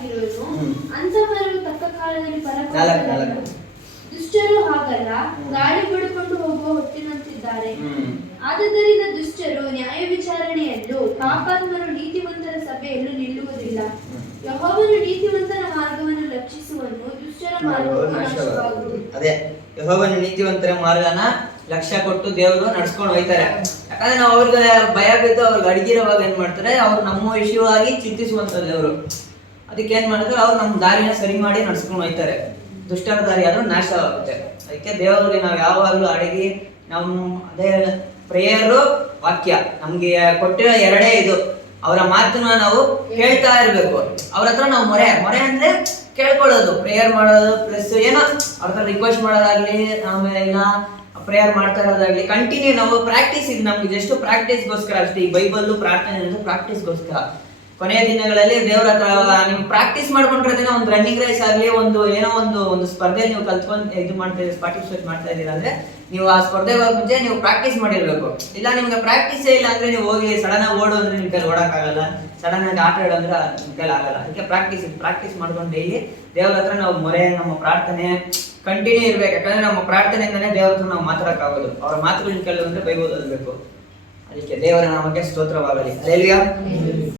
ಆಗಿರುವನು ಅಂತವರು ತಕ್ಕ ಕಾಲದಲ್ಲಿ ಫಲ. ದುಷ್ಟರು ಹಾಗಲ್ಲ, ಗಾಳಿ ಬಡಿಕೊಂಡು ಹೋಗುವ ಹೊಟ್ಟಿನಂತಿದ್ದಾರೆ. ಆದುದರಿಂದ ದುಷ್ಟರು ನ್ಯಾಯ ವಿಚಾರಣೆಯಲ್ಲೂ ಪಾಪಾತ್ಮರು ನೀತಿವಂತರ ಸಭೆಯಲ್ಲೂ ನಿಲ್ಲುವುದಿಲ್ಲ. ಯೆಹೋವನು ನೀತಿವಂತರ ಮಾರ್ಗವನ್ನು ಲಕ್ಷಿಸುವನು, ದುಷ್ಟರ ಮಾರ್ಗವು ನಾಶವಾಗುವುದು. ಅದೇ ಯೆಹೋವನು ನೀತಿವಂತರ ಮಾರ್ಗನ ಲಕ್ಷ್ಯ ಕೊಟ್ಟು ದೇವರು ನಡ್ಸ್ಕೊಂಡು ಹೋಗ್ತಾರೆ. ಯಾಕಂದ್ರೆ ನಾವು ಅವ್ರಿಗೆ ಭಯ ಬಿದ್ದು ಅವ್ರಿಗೆ ಅಡಗಿರುವಾಗ ಏನ್ ಮಾಡ್ತಾರೆ, ಅವ್ರು ನಮ್ಮ ವಿಷಯವಾಗಿ ಚಿಂತಿಸುವಂತ ದೇವರು. ಅದಕ್ಕೆ ಏನ್ ಮಾಡ್ತಾರೆ, ಅವ್ರು ನಮ್ಮ ದಾರಿನ ಸರಿ ಮಾಡಿ ನಡ್ಸ್ಕೊಂಡು ಹೋಗ್ತಾರೆ. ದುಷ್ಟರ ದಾರಿ ಆದ್ರೂ ನಾಶವಾಗುತ್ತೆ. ಅದಕ್ಕೆ ದೇವರಿಗೆ ನಾವು ಯಾವಾಗಲೂ ಅಡಗಿ ಅದೇ ಪ್ರೇಯರು ವಾಕ್ಯ ನಮ್ಗೆ ಕೊಟ್ಟಿರೋ ಎರಡೇ ಇದು. ಅವರ ಮಾತನ್ನ ನಾವು ಕೇಳ್ತಾ ಇರ್ಬೇಕು. ಅವ್ರ ಹತ್ರ ನಾವು ಮೊರೆ ಅಂದ್ರೆ ಕೇಳ್ಕೊಳ್ಳೋದು, ಪ್ರೇಯರ್ ಮಾಡೋದು, ಪ್ಲಸ್ ಏನೋ ಅವ್ರ ಹತ್ರ ರಿಕ್ವೆಸ್ಟ್ ಮಾಡೋದಾಗ್ಲಿ, ಆಮೇಲೆ ಇಲ್ಲ ಪ್ರೇಯರ್ ಮಾಡ್ತಾ ಇರೋದಾಗ್ಲಿ, ಕಂಟಿನ್ಯೂ ನಾವು ಪ್ರಾಕ್ಟೀಸ್. ಇದು ನಮ್ಗೆ ಜಸ್ಟ್ ಪ್ರಾಕ್ಟೀಸ್ಗೋಸ್ಕರ ಅಷ್ಟೇ. ಈ ಬೈಬಲ್ ಪ್ರಾರ್ಥನೆ ಅನ್ನೋದು ಪ್ರಾಕ್ಟೀಸ್ಗೋಸ್ಕರ. ಕೊನೆಯ ದಿನಗಳಲ್ಲಿ ದೇವ್ರ ಹತ್ರ ನೀವು ಪ್ರಾಕ್ಟೀಸ್ ಮಾಡ್ಕೊಂಡ್ರೆ ಒಂದು ರನ್ನಿಂಗ್ ರೇಸ್ ಆಗಲಿ, ಒಂದು ಸ್ಪರ್ಧೆಯಲ್ಲಿ ನೀವು ಕಲ್ತ್ಕೊಂಡು ಇದು ಮಾಡ್ತಾ ಇದ್ದೀರಾ, ಪಾರ್ಟಿಸಿಪೇಟ್ ಮಾಡ್ತಾ ಇದ್ದೀರಾ ಅಂದ್ರೆ ನೀವು ಆ ಸ್ಪರ್ಧೆಗೆ ಮುಂಚೆ ನೀವು ಪ್ರಾಕ್ಟೀಸ್ ಮಾಡಿರ್ಬೇಕು. ಇಲ್ಲ ನಿಮ್ಗೆ ಪ್ರಾಕ್ಟೀಸೇ ಇಲ್ಲ ಅಂದ್ರೆ ನೀವು ಹೋಗಿ ಸಡನ್ ಆಗಿ ಓಡು ಅಂದ್ರೆ ನಿಮ್ ಕೈಲಿ ಓಡಕ್ಕಾಗಲ್ಲ, ಸಡನ್ ಆಗಿ ಆಟ ಆಡೋ ಅಂದ್ರೆ ನಿಮ್ ಕೈಲಿ ಆಗಲ್ಲ. ಅದಕ್ಕೆ ಪ್ರಾಕ್ಟೀಸ್ ಮಾಡ್ಕೊಂಡು ಡೈಲಿ ದೇವ್ರ ಹತ್ರ ನಾವು ಮೊರೆ, ನಮ್ಮ ಪ್ರಾರ್ಥನೆ ಕಂಟಿನ್ಯೂ ಇರ್ಬೇಕು. ಯಾಕಂದ್ರೆ ನಮ್ಮ ಪ್ರಾರ್ಥನೆಯಿಂದನೇ ದೇವ್ರ ಹತ್ರ ನಾವು ಮಾತಾಡಕ್ಕಾಗೋದು. ಅವ್ರ ಮಾತುಗಳನ್ನ ಕೇಳೋದಂದ್ರೆ ಬೈಬಲ್ ಓದಬೇಕು. ಅದಕ್ಕೆ ದೇವರ ನಾಮಕ್ಕೆ ಸ್ತೋತ್ರವಾಗಲಿ. ಹಲ್ಲೆಲೂಯಾ.